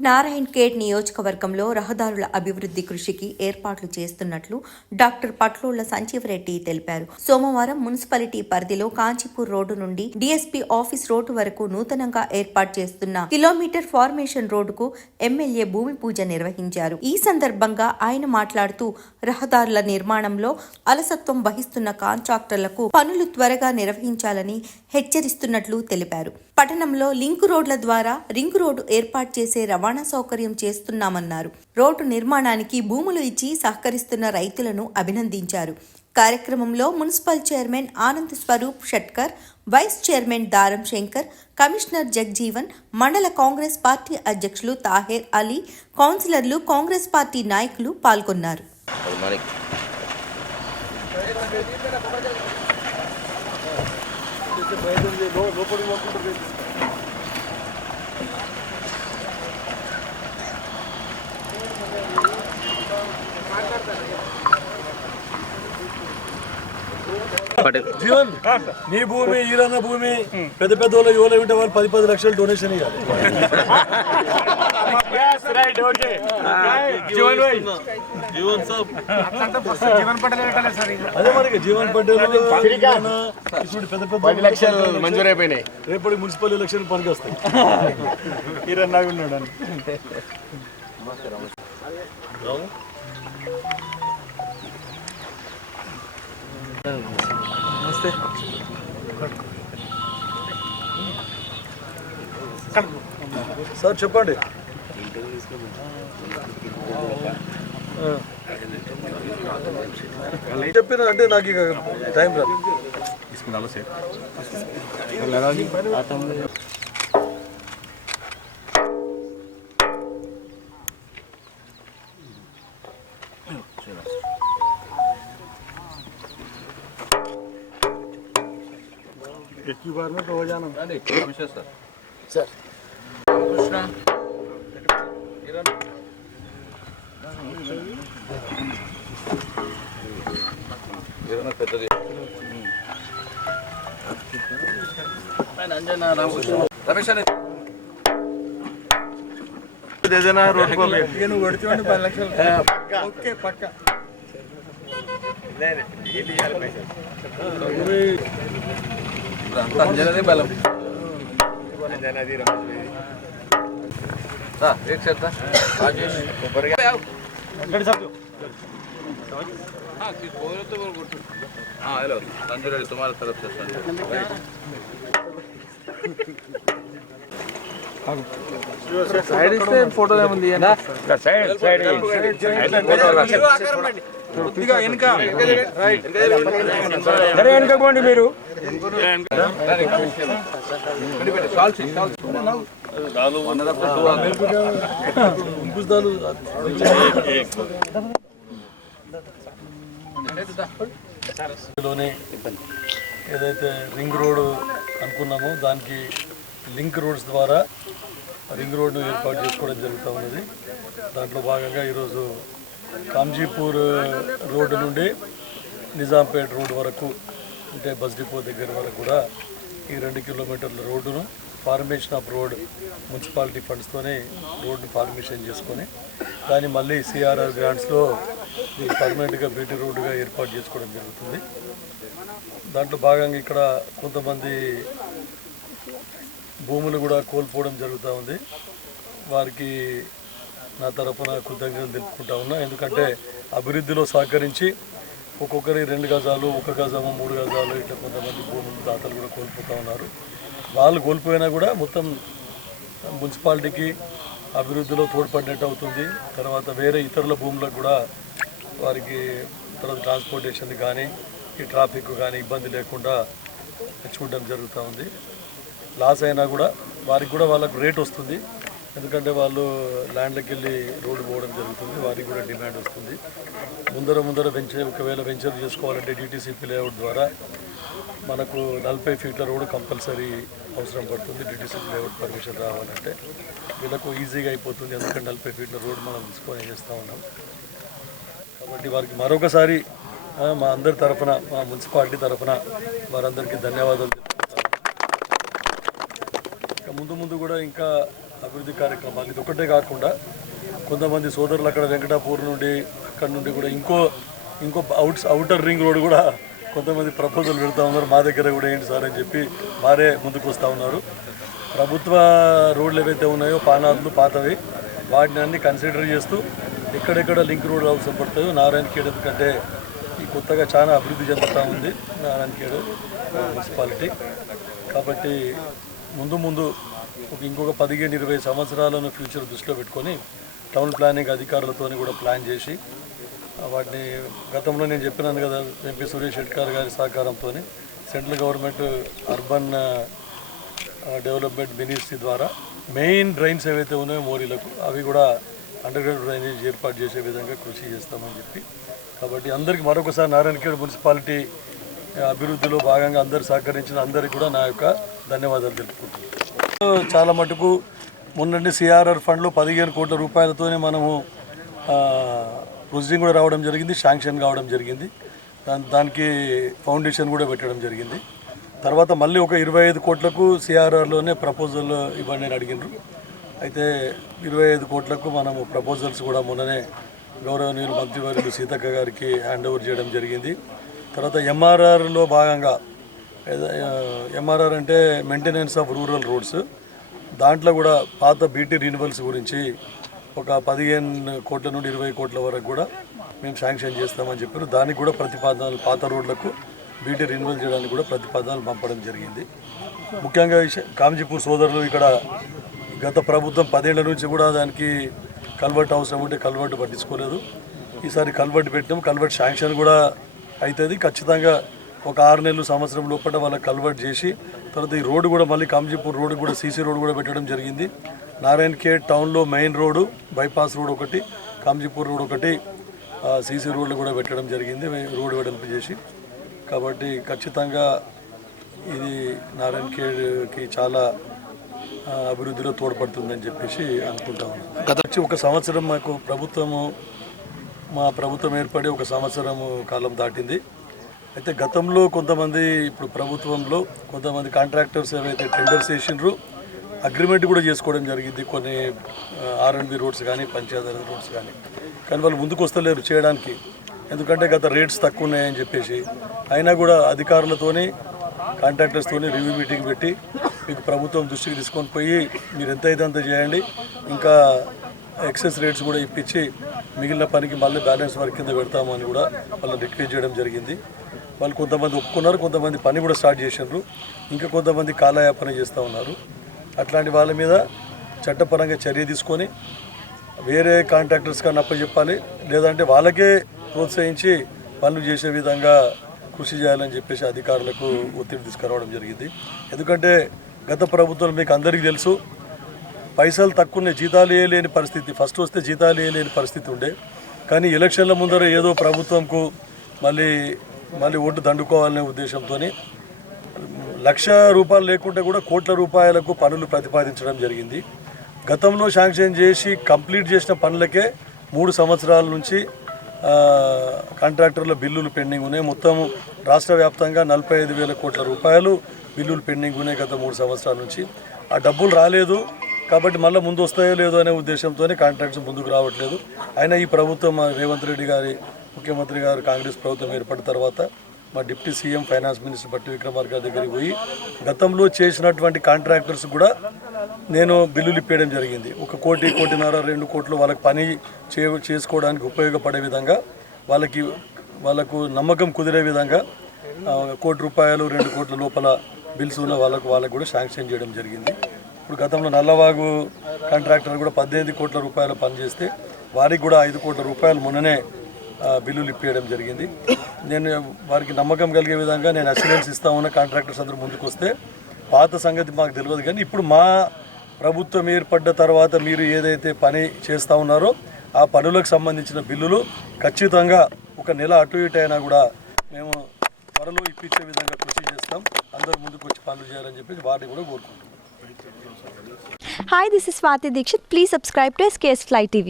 నారాయణ్ ఖేడ్ నియోజకవర్గంలో రహదారుల అభివృద్ధి కృషికి ఏర్పాట్లు చేస్తున్నట్లు డాక్టర్ పట్లోళ్ళ సంజీవరెడ్డి తెలిపారు. సోమవారం మున్సిపాలిటీ పరిధిలో కాంచీపూర్ రోడ్డు నుండి డీఎస్పీ ఆఫీస్ రోడ్డు వరకు నూతనంగా ఏర్పాటు చేస్తున్న కిలోమీటర్ ఫార్మేషన్ రోడ్డుకు ఎమ్మెల్యే భూమి పూజ నిర్వహించారు. ఈ సందర్భంగా ఆయన మాట్లాడుతూ రహదారుల నిర్మాణంలో అలసత్వం వహిస్తున్న కాంట్రాక్టర్లకు పనులు త్వరగా నిర్వహించాలని హెచ్చరిస్తున్నట్లు తెలిపారు. పట్టణంలో లింక్ రోడ్ల ద్వారా రింగ్ రోడ్డు ఏర్పాటు చేసే రవాణా సౌకర్యం చేస్తున్నామన్నారు. రోడ్డు నిర్మాణానికి భూములు ఇచ్చి సహకరిస్తున్న రైతులను అభినందించారు. కార్యక్రమంలో municipal chairman Anand Swaroop Shetkar vice chairman Daram Shankar commissioner Jagjivan మండల కాంగ్రెస్ పార్టీ అధ్యక్షులు తాహేర్ అలీ కౌన్సిలర్లు కాంగ్రెస్ పార్టీ నాయకులు పాల్గొన్నారు. అది మనకి పటేల్ జీవన్ నీ భూమి ఈరన్న భూమి పెద్ద పెద్ద వాళ్ళు యువలు ఉంటే వాళ్ళు పది పది లక్షలు డొనేషన్ ఇవ్వాలి అదే మరి జీవన్ పటేల్ ఈరన్న, ఇప్పుడు పెద్ద పెద్ద పది లక్షలు మంజూరైపోయినాయి రేపటి మున్సిపల్ ఎలక్షన్ పనికి వస్తాయి సార్ చెప్పండి. చెప్పిన అంటే నాకు ఇక టైం రాదు. సార్? ఏదైనా పెద్దది రమేష్ అనే ఇప్పుడు అంతా అంజనదే బలం सा एक सेट था राजेश ऊपर गया हाँ किस बोले तो बोल అంత అంజనదే బలం అంజనాది హలో సంజయ్ రెడ్డి తుమార తరఫ్ సైడ్ ఇస్తే ఫోటో ఏముంది సైడ్ సైడ్ సరే వెనుకపోండి మీరు. ఏదైతే రింగ్ రోడ్ అనుకున్నామో దానికి లింక్ రోడ్స్ ద్వారా రింగ్ రోడ్ను ఏర్పాటు చేసుకోవడం జరుగుతూ ఉన్నది. దాంట్లో భాగంగా ఈరోజు కాంజీపూర్ రోడ్డు నుండి నిజాంపేట్ రోడ్ వరకు అంటే బస్ డిపో దగ్గర వరకు కూడా ఈ రెండు కిలోమీటర్ల రోడ్డును ఫార్మేషన్ ఆఫ్ రోడ్ మున్సిపాలిటీ ఫండ్స్తోనే రోడ్డు ఫార్మేషన్ చేసుకొని దాన్ని మళ్ళీ సిఆర్ఆర్ గ్రాంట్స్లో పర్మనెంట్గా బీటీ రోడ్డుగా ఏర్పాటు చేసుకోవడం జరుగుతుంది. దాంట్లో భాగంగా ఇక్కడ కొంతమంది భూములు కూడా కోల్పోవడం జరుగుతూ ఉంది. వారికి నా తరఫున కృతజ్ఞతలు తెలుపుకుంటా ఉన్నా. ఎందుకంటే అభివృద్ధిలో సహకరించి ఒక్కొక్కరి రెండు గజాలు ఒక గజము మూడు గజాలు ఇట్లా కొంతమంది భూములు దాతలు కూడా కోల్పోతూ ఉన్నారు. వాళ్ళు కోల్పోయినా కూడా మొత్తం మున్సిపాలిటీకి అభివృద్ధిలో తోడ్పడినట్టు అవుతుంది. తర్వాత వేరే ఇతరుల భూములకు కూడా వారికి తర్వాత ట్రాన్స్పోర్టేషన్ కానీ ఈ ట్రాఫిక్ కానీ ఇబ్బంది లేకుండా చూడడం జరుగుతూ ఉంది. లాస్ అయినా కూడా వారికి కూడా వాళ్ళకు రేట్ వస్తుంది. ఎందుకంటే వాళ్ళు ల్యాండ్లకు వెళ్ళి రోడ్డు పోవడం జరుగుతుంది వారికి కూడా డిమాండ్ వస్తుంది. ముందర ముందర వెంచర్ ఒకవేళ వెంచర్ చేసుకోవాలంటే డిటీసీపీ లేఅవుట్ ద్వారా మనకు నలభై ఫీట్ల రోడ్డు కంపల్సరీ అవసరం పడుతుంది డిటీసీపీ లేఅవుట్ పర్మిషన్ రావాలంటే. వీళ్ళకు ఈజీగా అయిపోతుంది ఎందుకంటే నలభై ఫీట్ల రోడ్డు మనం తీసుకొని చేస్తూ ఉన్నాం. కాబట్టి వారికి మరొకసారి మా అందరి తరఫున మా మున్సిపాలిటీ తరఫున వారందరికీ ధన్యవాదాలు ఇంకా ముందు ముందు కూడా ఇంకా అభివృద్ధి కార్యక్రమాలు. ఇది ఒకటే కాకుండా కొంతమంది సోదరులు అక్కడ వెంకటాపూర్ నుండి అక్కడ నుండి కూడా ఇంకో ఇంకో అవుట్ అవుటర్ రింగ్ రోడ్ కూడా కొంతమంది ప్రపోజల్ పెడతా ఉన్నారు. మా దగ్గర కూడా ఏంటి సార్ అని చెప్పి వారే ముందుకు వస్తూ ఉన్నారు. ప్రభుత్వ రోడ్లు ఏవైతే ఉన్నాయో పానాదులు పాతవి వాటిని అన్ని కన్సిడర్ చేస్తూ ఎక్కడెక్కడ లింక్ రోడ్లు అవసరం పడతాయో నారాయణఖేడ్ ఎందుకంటే ఈ కొత్తగా చాలా అభివృద్ధి చెందుతూ ఉంది. నారాయణఖేడ్ మున్సిపాలిటీ. కాబట్టి ముందు ముందు ఒక ఇంకొక పదిహేను ఇరవై సంవత్సరాలను ఫ్యూచర్ దృష్టిలో పెట్టుకొని టౌన్ ప్లానింగ్ అధికారులతో కూడా ప్లాన్ చేసి వాటిని గతంలో నేను చెప్పినాను కదా ఎంపీ సురేష్ షెట్కార్ గారి సహకారంతో central government urban development ministry ద్వారా మెయిన్ డ్రైన్స్ ఏవైతే ఉన్నాయో మోరీలకు అవి కూడా అండర్గ్రౌండ్ డ్రైనేజ్ ఏర్పాటు చేసే విధంగా కృషి చేస్తామని చెప్పి. కాబట్టి అందరికీ మరొకసారి నారాయణఖేడ్ మున్సిపాలిటీ అభివృద్ధిలో భాగంగా అందరు సహకరించిన అందరికీ కూడా నా యొక్క ధన్యవాదాలు తెలుపుకుంటున్నాను. చాలా మటుకు మొన్నటి సిఆర్ఆర్ ఫండ్లో పదిహేను కోట్ల రూపాయలతోనే మనము ప్రొసీడింగ్ కూడా రావడం జరిగింది శాంక్షన్ కావడం జరిగింది. దాని దానికి ఫౌండేషన్ కూడా పెట్టడం జరిగింది. తర్వాత మళ్ళీ ఒక ఇరవై ఐదు కోట్లకు సిఆర్ఆర్లోనే ప్రపోజల్ ఇవ్వండి అని అడిగినారు అయితే ఇరవై ఐదు కోట్లకు మనము ప్రపోజల్స్ కూడా మొన్ననే గౌరవనీయులు మంత్రివర్యులు సీతక్క గారికి హ్యాండ్ ఓవర్ చేయడం జరిగింది. తర్వాత ఎంఆర్ఆర్లో భాగంగా ఎంఆర్ఆర్ అంటే మెయింటెనెన్స్ ఆఫ్ రూరల్ రోడ్స్ దాంట్లో కూడా పాత బీటీ రినివల్స్ గురించి ఒక పదిహేను కోట్ల నుండి ఇరవై కోట్ల వరకు కూడా మేము శాంక్షన్ చేస్తామని చెప్పారు. దానికి కూడా ప్రతిపాదనలు పాత రోడ్లకు బీటీ రినివల్ చేయడానికి కూడా ప్రతిపాదనలు పంపడం జరిగింది. ముఖ్యంగా కాంజీపూర్ సోదరులు ఇక్కడ గత ప్రభుత్వం పదేళ్ళ నుంచి కూడా దానికి కల్వర్ట్ అవసరం ఉంటే కల్వర్ట్ పట్టించుకోలేదు. ఈసారి కల్వర్ట్ పెట్టినాం. కల్వర్ట్ శాంక్షన్ కూడా అవుతుంది ఖచ్చితంగా ఒక ఆరు నెలలు సంవత్సరం లోపల వాళ్ళకి కల్వర్ట్ చేసి తర్వాత ఈ రోడ్డు కూడా మళ్ళీ కాంజీపూర్ రోడ్డు కూడా సీసీ రోడ్డు కూడా పెట్టడం జరిగింది. నారాయణ్ ఖేడ్ టౌన్లో మెయిన్ రోడ్డు బైపాస్ రోడ్ ఒకటి కాంజీపూర్ రోడ్ ఒకటి సీసీ రోడ్లు కూడా పెట్టడం జరిగింది. రోడ్డు వెడల్పు చేసి. కాబట్టి ఖచ్చితంగా ఇది నారాయణ్ ఖేడ్కి చాలా అభివృద్ధిలో తోడ్పడుతుందని చెప్పేసి అనుకుంటాము గత వచ్చి ఒక సంవత్సరం మాకు ప్రభుత్వము మా ప్రభుత్వం ఏర్పడి ఒక సంవత్సరము కాలం దాటింది. అయితే గతంలో కొంతమంది ఇప్పుడు ప్రభుత్వంలో కొంతమంది కాంట్రాక్టర్స్ ఏవైతే టెండర్స్ వేసినారు అగ్రిమెంట్ కూడా చేసుకోవడం జరిగింది. కొన్ని ఆర్ఎండ్బి రోడ్స్ కానీ పంచాయతీ రోడ్స్ కానీ కానీ వాళ్ళు ముందుకు వస్తలేరు చేయడానికి. ఎందుకంటే గత రేట్స్ తక్కువ ఉన్నాయని చెప్పేసి అయినా కూడా అధికారులతోని కాంట్రాక్టర్స్తోని రివ్యూ మీటింగ్ పెట్టి మీకు ప్రభుత్వం దృష్టికి తీసుకొని పోయి మీరు ఎంత అయితే అంత చేయండి ఇంకా ఎక్సెస్ రేట్స్ కూడా ఇప్పించి మిగిలిన పనికి మళ్ళీ బ్యాలెన్స్ వర్క్ కింద పెడతామని కూడా వాళ్ళని రిక్వెస్ట్ చేయడం జరిగింది. వాళ్ళు కొంతమంది ఒప్పుకున్నారు కొంతమంది పని కూడా స్టార్ట్ చేసినారు ఇంకా కొంతమంది కాలయాపన చేస్తూ ఉన్నారు. అట్లాంటి వాళ్ళ మీద చట్టపరంగా చర్య తీసుకొని వేరే కాంట్రాక్టర్స్ కన్నా చెప్పాలి లేదంటే వాళ్ళకే ప్రోత్సహించి పనులు చేసే విధంగా కృషి చేయాలని చెప్పేసి అధికారులకు ఒత్తిడి తీసుకురావడం జరిగింది. ఎందుకంటే గత ప్రభుత్వం మీకు అందరికీ తెలుసు పైసలు తక్కువనే జీతాలు వేయలేని పరిస్థితి. ఫస్ట్ వస్తే జీతాలు వేయలేని పరిస్థితి ఉండే. కానీ ఎలక్షన్ల ముందర ఏదో ప్రభుత్వంకు మళ్ళీ మళ్ళీ ఓటు దండుకోవాలనే ఉద్దేశంతో లక్ష రూపాయలు లేకుంటే కూడా కోట్ల రూపాయలకు పనులు ప్రతిపాదించడం జరిగింది. గతంలో శాంక్షన్ చేసి కంప్లీట్ చేసిన పనులకే మూడు సంవత్సరాల నుంచి కాంట్రాక్టర్ల బిల్లులు పెండింగ్ ఉన్నాయి. మొత్తం రాష్ట్ర వ్యాప్తంగా నలభై ఐదు వేల కోట్ల రూపాయలు బిల్లులు పెండింగ్ ఉన్నాయి గత మూడు సంవత్సరాల నుంచి. ఆ డబ్బులు రాలేదు కాబట్టి మళ్ళీ ముందు వస్తాయో లేదో అనే ఉద్దేశంతోనే కాంట్రాక్ట్స్ ముందుకు రావట్లేదు. అయినా ఈ ప్రభుత్వం రేవంత్ రెడ్డి గారి ముఖ్యమంత్రి గారు కాంగ్రెస్ ప్రభుత్వం ఏర్పడిన తర్వాత మా డిప్యూటీ సీఎం ఫైనాన్స్ మినిస్టర్ బట్టి విక్రమార్క గారి దగ్గరికి పోయి గతంలో చేసినటువంటి కాంట్రాక్టర్స్ కూడా నేను బిల్లులు ఇప్పేయడం జరిగింది. ఒక కోటి కోటిన్నర రెండు కోట్లు వాళ్ళకి పని చే చేసుకోవడానికి ఉపయోగపడే విధంగా వాళ్ళకి వాళ్ళకు నమ్మకం కుదిరే విధంగా కోటి రూపాయలు రెండు కోట్ల లోపల బిల్స్ ఉన్న వాళ్ళకు వాళ్ళకు కూడా శాంక్షన్ చేయడం జరిగింది. ఇప్పుడు గతంలో నల్లవాగు కాంట్రాక్టర్ కూడా పద్దెనిమిది కోట్ల రూపాయలు పనిచేస్తే వారికి కూడా ఐదు కోట్ల రూపాయలు మొన్ననే బిల్లులు ఇప్పించడం జరిగింది. నేను వారికి నమ్మకం కలిగే విధంగా నేను అసిడెన్స్ ఇస్తా ఉన్న కాంట్రాక్టర్స్ అందరూ ముందుకు వస్తే పాత సంగతి మాకు తెలియదు కానీ ఇప్పుడు మా ప్రభుత్వం ఏర్పడ్డ తర్వాత మీరు ఏదైతే పని చేస్తూ ఉన్నారో ఆ పనులకు సంబంధించిన బిల్లులు ఖచ్చితంగా ఒక నెల అటు ఇటు అయినా కూడా మేము త్వరలో ఇప్పించే విధంగా కృషి చేస్తాం. అందరూ ముందుకు వచ్చి పనులు చేయాలని చెప్పేసి వారిని కూడా కోరుకుంటున్నాం. Hi this is Swathi Dixit please subscribe to SKS fly TV